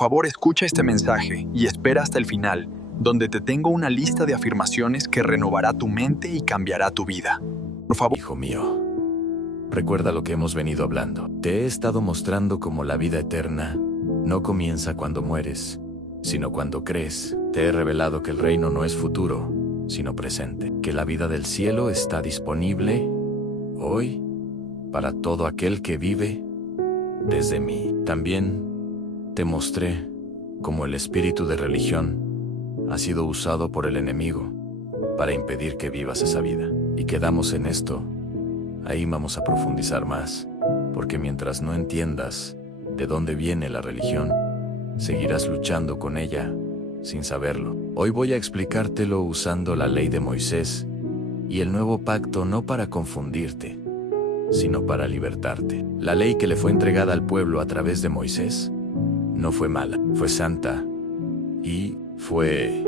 favor, escucha este mensaje y espera hasta el final, donde te tengo una lista de afirmaciones que renovará tu mente y cambiará tu vida. Por favor. Hijo mío, recuerda lo que hemos venido hablando. Te he estado mostrando cómo la vida eterna no comienza cuando mueres, sino cuando crees. Te he revelado que el reino no es futuro, sino presente. Que la vida del cielo está disponible hoy para todo aquel que vive desde mí. También te mostré cómo el espíritu de religión ha sido usado por el enemigo para impedir que vivas esa vida. Y quedamos en esto. Ahí vamos a profundizar más, porque mientras no entiendas de dónde viene la religión, seguirás luchando con ella sin saberlo. Hoy voy a explicártelo usando la ley de Moisés y el nuevo pacto, no para confundirte, sino para libertarte. La ley que le fue entregada al pueblo a través de Moisés no fue mala, fue santa y fue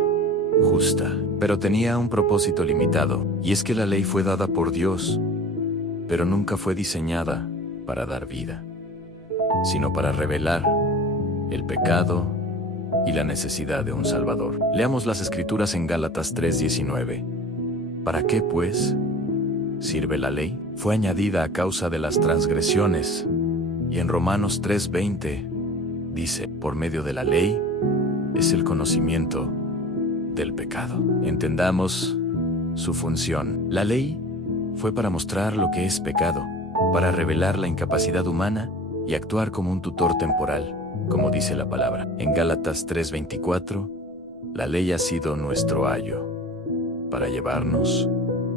justa, pero tenía un propósito limitado, y es que la ley fue dada por Dios, pero nunca fue diseñada para dar vida, sino para revelar el pecado y la necesidad de un Salvador. Leamos las Escrituras en Gálatas 3:19. ¿Para qué, pues, sirve la ley? Fue añadida a causa de las transgresiones. Y en Romanos 3:20 dice, por medio de la ley es el conocimiento del pecado. Entendamos su función. La ley fue para mostrar lo que es pecado, para revelar la incapacidad humana y actuar como un tutor temporal, como dice la palabra. En Gálatas 3:24, la ley ha sido nuestro ayo para llevarnos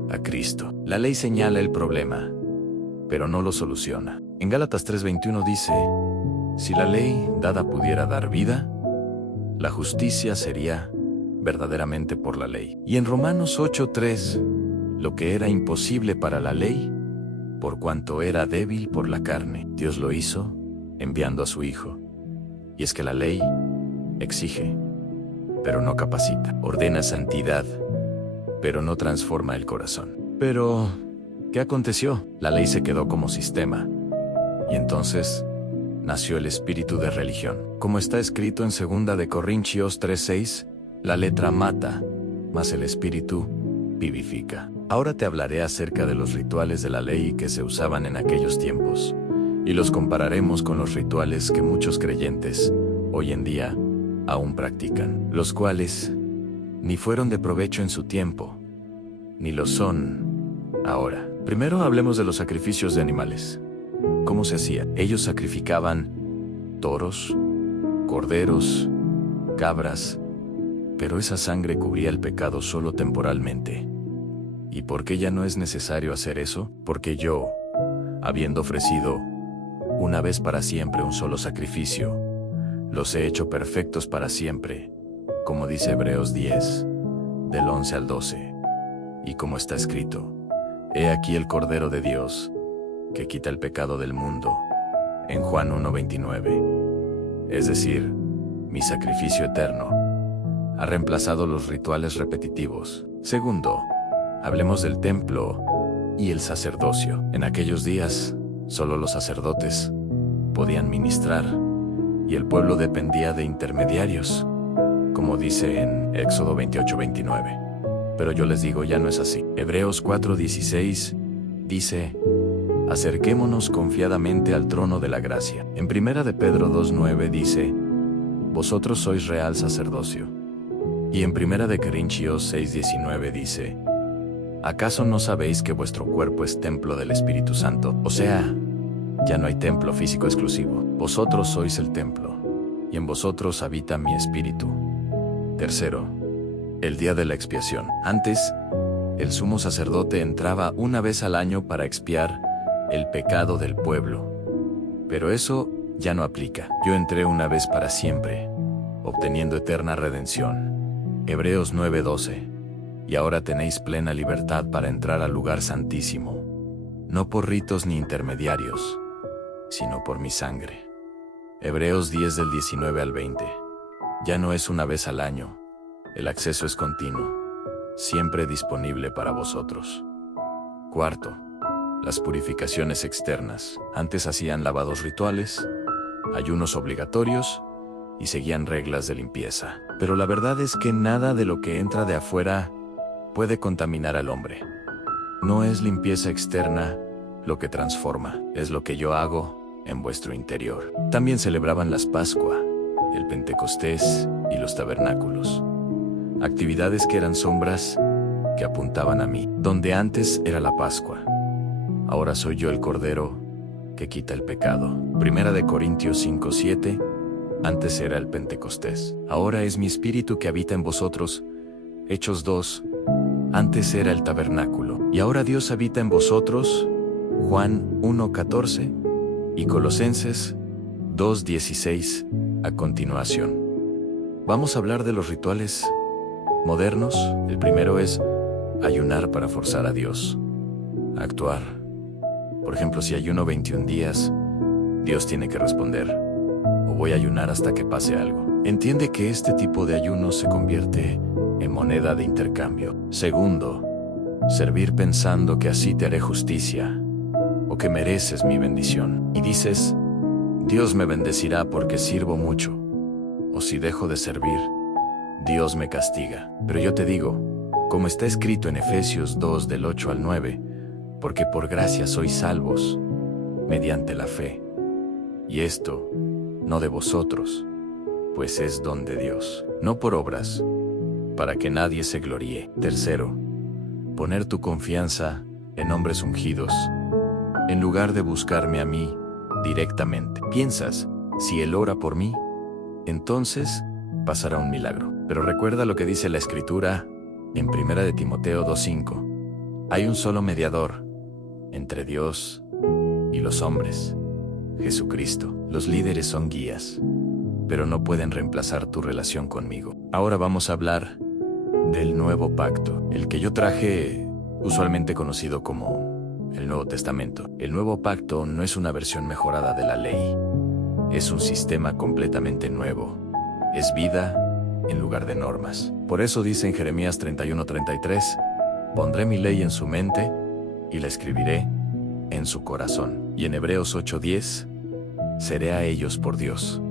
a Cristo. La ley señala el problema, pero no lo soluciona. En Gálatas 3:21 dice, si la ley dada pudiera dar vida, la justicia sería verdaderamente por la ley. Y en Romanos 8:3, lo que era imposible para la ley, por cuanto era débil por la carne, Dios lo hizo enviando a su Hijo. Y es que la ley exige, pero no capacita. Ordena santidad, pero no transforma el corazón. Pero, ¿qué aconteció? La ley se quedó como sistema. Y entonces nació el espíritu de religión. Como está escrito en 2 de Corintios 3:6, la letra mata, mas el espíritu vivifica. Ahora te hablaré acerca de los rituales de la ley que se usaban en aquellos tiempos, y los compararemos con los rituales que muchos creyentes hoy en día aún practican, los cuales ni fueron de provecho en su tiempo, ni lo son ahora. Primero hablemos de los sacrificios de animales. ¿Cómo se hacía? Ellos sacrificaban toros, corderos, cabras, pero esa sangre cubría el pecado solo temporalmente. ¿Y por qué ya no es necesario hacer eso? Porque yo, habiendo ofrecido una vez para siempre un solo sacrificio, los he hecho perfectos para siempre, como dice Hebreos 10, del 11 al 12. Y como está escrito, he aquí el Cordero de Dios, que quita el pecado del mundo, en Juan 1:29. Es decir, mi sacrificio eterno ha reemplazado los rituales repetitivos. Segundo, hablemos del templo y el sacerdocio. En aquellos días, solo los sacerdotes podían ministrar, y el pueblo dependía de intermediarios, como dice en Éxodo 28:29. Pero yo les digo, ya no es así. Hebreos 4:16 dice, acerquémonos confiadamente al trono de la gracia. En 1 de Pedro 2:9 dice, vosotros sois real sacerdocio. Y en 1 de Corintios 6:19 dice, ¿acaso no sabéis que vuestro cuerpo es templo del Espíritu Santo? O sea, ya no hay templo físico exclusivo. Vosotros sois el templo, y en vosotros habita mi espíritu. Tercero, el día de la expiación. Antes, el sumo sacerdote entraba una vez al año para expiar el pecado del pueblo. Pero eso ya no aplica. Yo entré una vez para siempre, obteniendo eterna redención. Hebreos 9:12. Y ahora tenéis plena libertad para entrar al lugar santísimo, no por ritos ni intermediarios, sino por mi sangre. Hebreos 10 del 19 al 20. Ya no es una vez al año, el acceso es continuo, siempre disponible para vosotros. Cuarto, las purificaciones externas. Antes hacían lavados rituales, ayunos obligatorios y seguían reglas de limpieza. Pero la verdad es que nada de lo que entra de afuera puede contaminar al hombre. No es limpieza externa lo que transforma, es lo que yo hago en vuestro interior. También celebraban las Pascua, el Pentecostés y los tabernáculos. Actividades que eran sombras que apuntaban a mí. Donde antes era la Pascua, ahora soy yo el Cordero que quita el pecado. Primera de Corintios 5:7. Antes era el Pentecostés, ahora es mi espíritu que habita en vosotros. Hechos 2. Antes era el tabernáculo, y ahora Dios habita en vosotros. Juan 1:14 y Colosenses 2:16 a continuación. Vamos a hablar de los rituales modernos. El primero es ayunar para forzar a Dios a actuar. Por ejemplo, si ayuno 21 días, Dios tiene que responder, o voy a ayunar hasta que pase algo. Entiende que este tipo de ayuno se convierte en moneda de intercambio. Segundo, servir pensando que así te haré justicia, o que mereces mi bendición. Y dices, Dios me bendecirá porque sirvo mucho, o si dejo de servir, Dios me castiga. Pero yo te digo, como está escrito en Efesios 2 del 8 al 9, porque por gracia sois salvos, mediante la fe. Y esto, no de vosotros, pues es don de Dios, no por obras, para que nadie se gloríe. Tercero, poner tu confianza en hombres ungidos, en lugar de buscarme a mí directamente. Piensas, si Él ora por mí, entonces pasará un milagro. Pero recuerda lo que dice la Escritura en 1 de Timoteo 2:5. Hay un solo mediador entre Dios y los hombres, Jesucristo. Los líderes son guías, pero no pueden reemplazar tu relación conmigo. Ahora vamos a hablar del Nuevo Pacto, el que yo traje, usualmente conocido como el Nuevo Testamento. El Nuevo Pacto no es una versión mejorada de la ley, es un sistema completamente nuevo. Es vida en lugar de normas. Por eso dice en Jeremías 31:33, pondré mi ley en su mente y la escribiré en su corazón. Y en Hebreos 8:10, seré a ellos por Dios,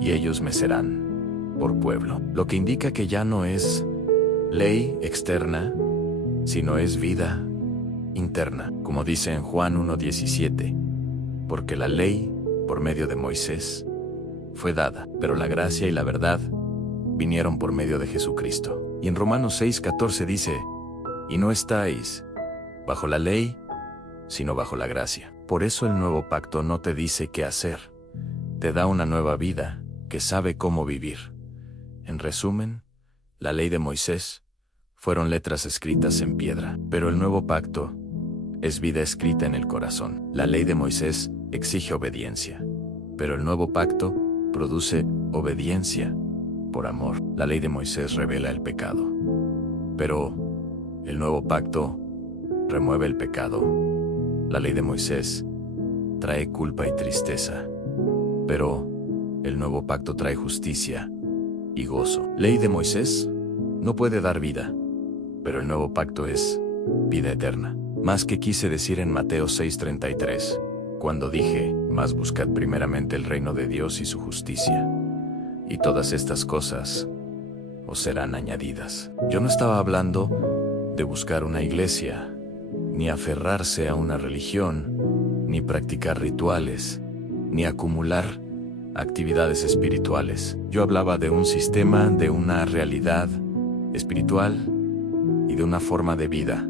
y ellos me serán por pueblo. Lo que indica que ya no es ley externa, sino es vida interna. Como dice en Juan 1:17, porque la ley, por medio de Moisés, fue dada, pero la gracia y la verdad vinieron por medio de Jesucristo. Y en Romanos 6:14 dice, y no estáis bajo la ley, sino bajo la gracia. Por eso el Nuevo Pacto no te dice qué hacer, te da una nueva vida que sabe cómo vivir. En resumen, la ley de Moisés fueron letras escritas en piedra, pero el Nuevo Pacto es vida escrita en el corazón. La ley de Moisés exige obediencia, pero el Nuevo Pacto produce obediencia por amor. La ley de Moisés revela el pecado, pero el Nuevo Pacto remueve el pecado. La ley de Moisés trae culpa y tristeza, pero el Nuevo Pacto trae justicia y gozo. Ley de Moisés no puede dar vida, pero el Nuevo Pacto es vida eterna. Más que quise decir en Mateo 6:33, cuando dije, mas buscad primeramente el reino de Dios y su justicia, y todas estas cosas os serán añadidas. Yo no estaba hablando de buscar una iglesia, ni aferrarse a una religión, ni practicar rituales, ni acumular actividades espirituales. Yo hablaba de un sistema, de una realidad espiritual y de una forma de vida.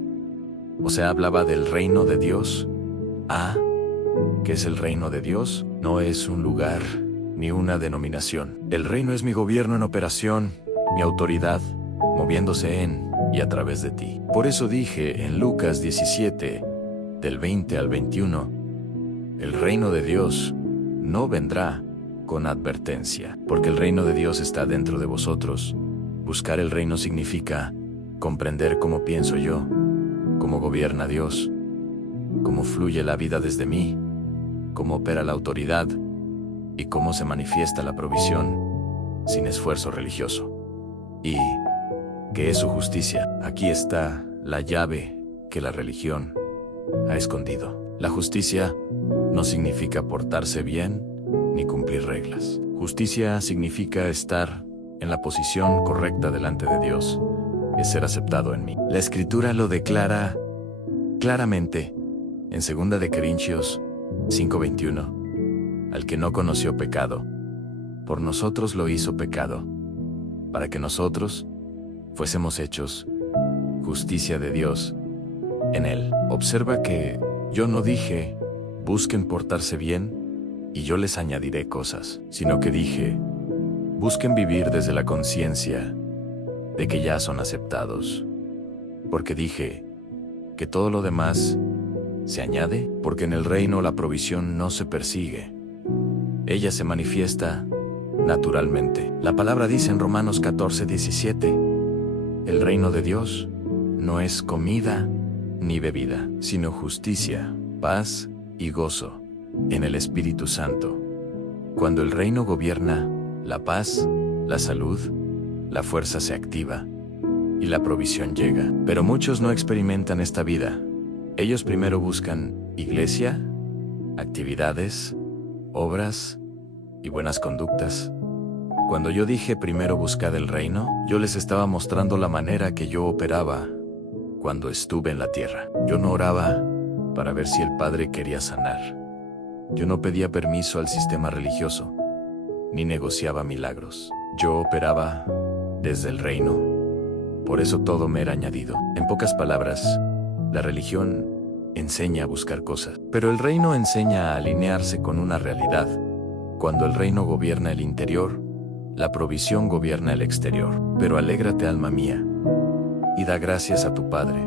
O sea, hablaba del reino de Dios. ¿Qué es el reino de Dios? No es un lugar ni una denominación. El reino es mi gobierno en operación, mi autoridad, moviéndose en y a través de ti. Por eso dije en Lucas 17, del 20 al 21, el reino de Dios no vendrá con advertencia, porque el reino de Dios está dentro de vosotros. Buscar el reino significa comprender cómo pienso yo, cómo gobierna Dios, cómo fluye la vida desde mí, cómo opera la autoridad y cómo se manifiesta la provisión sin esfuerzo religioso. ¿Y qué es su justicia? Aquí está la llave que la religión ha escondido. La justicia no significa portarse bien ni cumplir reglas. Justicia significa estar en la posición correcta delante de Dios, es ser aceptado en mí. La Escritura lo declara claramente en 2 de Corintios 5:21. Al que no conoció pecado, por nosotros lo hizo pecado, para que nosotros fuésemos hechos justicia de Dios en él. Observa que yo no dije, busquen portarse bien y yo les añadiré cosas, sino que dije, busquen vivir desde la conciencia de que ya son aceptados. Porque dije que todo lo demás se añade, porque en el reino la provisión no se persigue. Ella se manifiesta naturalmente. La palabra dice en Romanos 14:17, el reino de Dios no es comida ni bebida, sino justicia, paz y gozo en el Espíritu Santo. Cuando el reino gobierna, la paz, la salud, la fuerza se activa y la provisión llega. Pero muchos no experimentan esta vida. Ellos primero buscan iglesia, actividades, obras y buenas conductas. Cuando yo dije primero buscad el reino, yo les estaba mostrando la manera que yo operaba cuando estuve en la tierra. Yo no oraba para ver si el Padre quería sanar. Yo no pedía permiso al sistema religioso, ni negociaba milagros. Yo operaba desde el reino. Por eso todo me era añadido. En pocas palabras, la religión enseña a buscar cosas, pero el reino enseña a alinearse con una realidad. Cuando el reino gobierna el interior, la provisión gobierna el exterior. Pero alégrate, alma mía, y da gracias a tu Padre.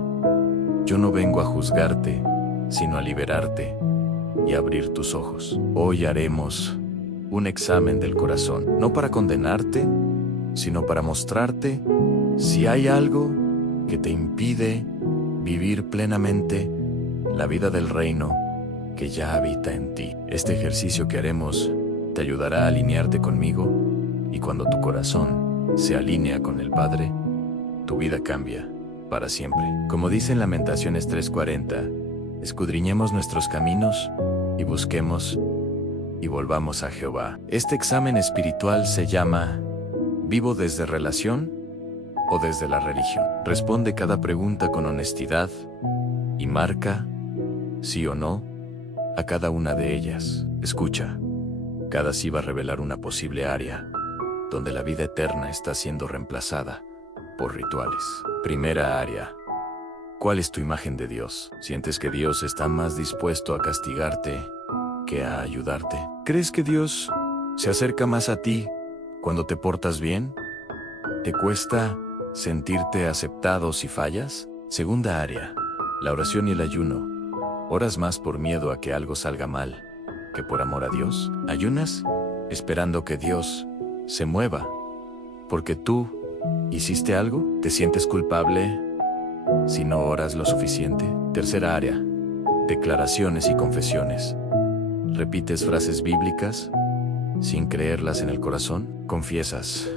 Yo no vengo a juzgarte, sino a liberarte y abrir tus ojos. Hoy haremos un examen del corazón, no para condenarte, sino para mostrarte si hay algo que te impide vivir plenamente la vida del reino que ya habita en ti. Este ejercicio que haremos te ayudará a alinearte conmigo, y cuando tu corazón se alinea con el Padre, tu vida cambia para siempre. Como dice en Lamentaciones 3:40, escudriñemos nuestros caminos y busquemos y volvamos a Jehová. Este examen espiritual se llama ¿vivo desde relación o desde la religión? Responde cada pregunta con honestidad y marca sí o no a cada una de ellas. Escucha, cada sí va a revelar una posible área donde la vida eterna está siendo reemplazada por rituales. Primera área. ¿Cuál es tu imagen de Dios? ¿Sientes que Dios está más dispuesto a castigarte que a ayudarte? ¿Crees que Dios se acerca más a ti cuando te portas bien? ¿Te cuesta sentirte aceptado si fallas? Segunda área. La oración y el ayuno. ¿Oras más por miedo a que algo salga mal que por amor a Dios? ¿Ayunas esperando que Dios se mueva porque tú hiciste algo? ¿Te sientes culpable si no oras lo suficiente? Tercera área. Declaraciones y confesiones. ¿Repites frases bíblicas sin creerlas en el corazón? ¿Confiesas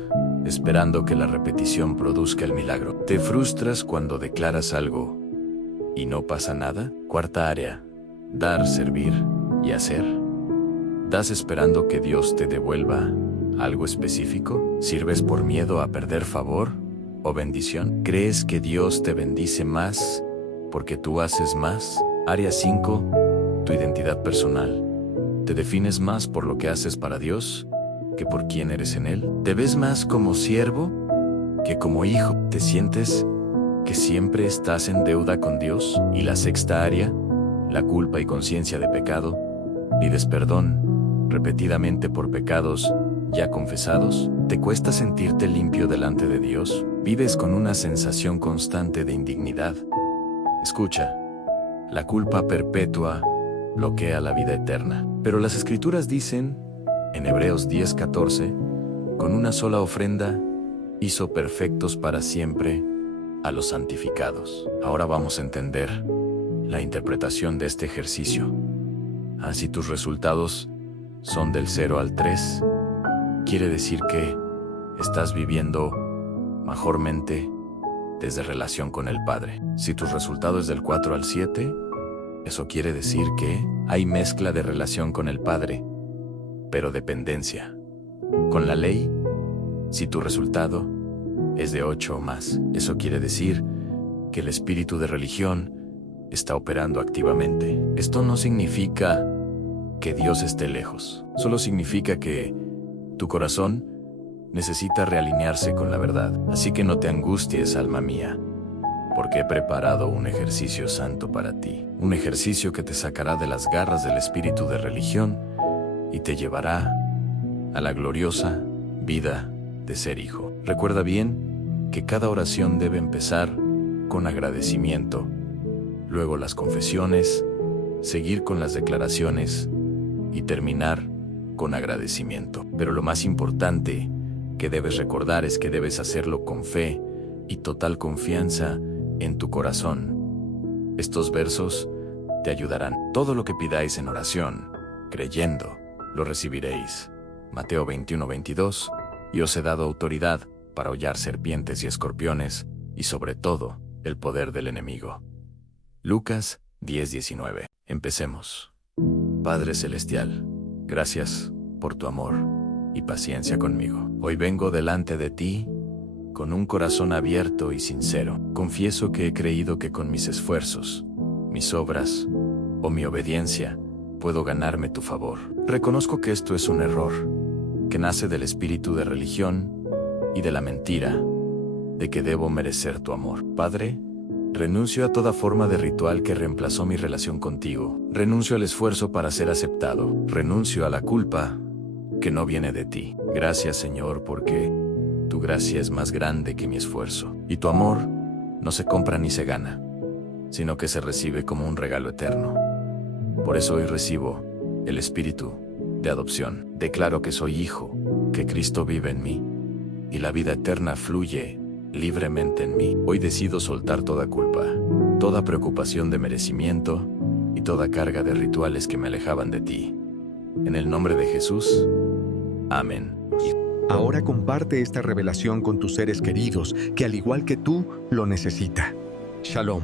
esperando que la repetición produzca el milagro? ¿Te frustras cuando declaras algo y no pasa nada? Cuarta área. Dar, servir y hacer. ¿Das esperando que Dios te devuelva algo específico? ¿Sirves por miedo a perder favor o bendición? ¿Crees que Dios te bendice más porque tú haces más? Área 5. Tu identidad personal. ¿Te defines más por lo que haces para Dios que por quién eres en Él? ¿Te ves más como siervo que como hijo? ¿Te sientes que siempre estás en deuda con Dios? Y la sexta área, la culpa y conciencia de pecado. ¿Pides perdón repetidamente por pecados ya confesados? ¿Te cuesta sentirte limpio delante de Dios? ¿Vives con una sensación constante de indignidad? Escucha, la culpa perpetua bloquea la vida eterna. Pero las Escrituras dicen, en Hebreos 10:14, con una sola ofrenda hizo perfectos para siempre a los santificados. Ahora vamos a entender la interpretación de este ejercicio. Así tus resultados son del 0 al 3. Quiere decir que estás viviendo mejormente desde relación con el Padre. Si tus resultados es del 4 al 7, eso quiere decir que hay mezcla de relación con el Padre, pero dependencia Con la ley, si tu resultado es de 8 o más, eso quiere decir que el espíritu de religión está operando activamente. Esto no significa que Dios esté lejos, solo significa que tu corazón necesita realinearse con la verdad. Así que no te angusties, alma mía, porque he preparado un ejercicio santo para ti, un ejercicio que te sacará de las garras del espíritu de religión y te llevará a la gloriosa vida de ser hijo. Recuerda bien que cada oración debe empezar con agradecimiento, luego las confesiones, seguir con las declaraciones y terminar con agradecimiento. Pero lo más importante que debes recordar es que debes hacerlo con fe y total confianza en tu corazón. Estos versos te ayudarán. Todo lo que pidáis en oración, creyendo, lo recibiréis. Mateo 21:22. Y os he dado autoridad para hollar serpientes y escorpiones, y sobre todo, el poder del enemigo. Lucas 10:19. Empecemos. Padre Celestial, gracias por tu amor y paciencia conmigo. Hoy vengo delante de ti con un corazón abierto y sincero. Confieso que he creído que con mis esfuerzos, mis obras o mi obediencia puedo ganarme tu favor. Reconozco que esto es un error, que nace del espíritu de religión y de la mentira de que debo merecer tu amor. Padre, renuncio a toda forma de ritual que reemplazó mi relación contigo. Renuncio al esfuerzo para ser aceptado. Renuncio a la culpa que no viene de ti. Gracias, Señor, porque tu gracia es más grande que mi esfuerzo. Y tu amor no se compra ni se gana, sino que se recibe como un regalo eterno. Por eso hoy recibo el espíritu de adopción. Declaro que soy hijo, que Cristo vive en mí, y la vida eterna fluye libremente en mí. Hoy decido soltar toda culpa, toda preocupación de merecimiento y toda carga de rituales que me alejaban de ti. En el nombre de Jesús, amén. Ahora comparte esta revelación con tus seres queridos, que al igual que tú, lo necesita. Shalom.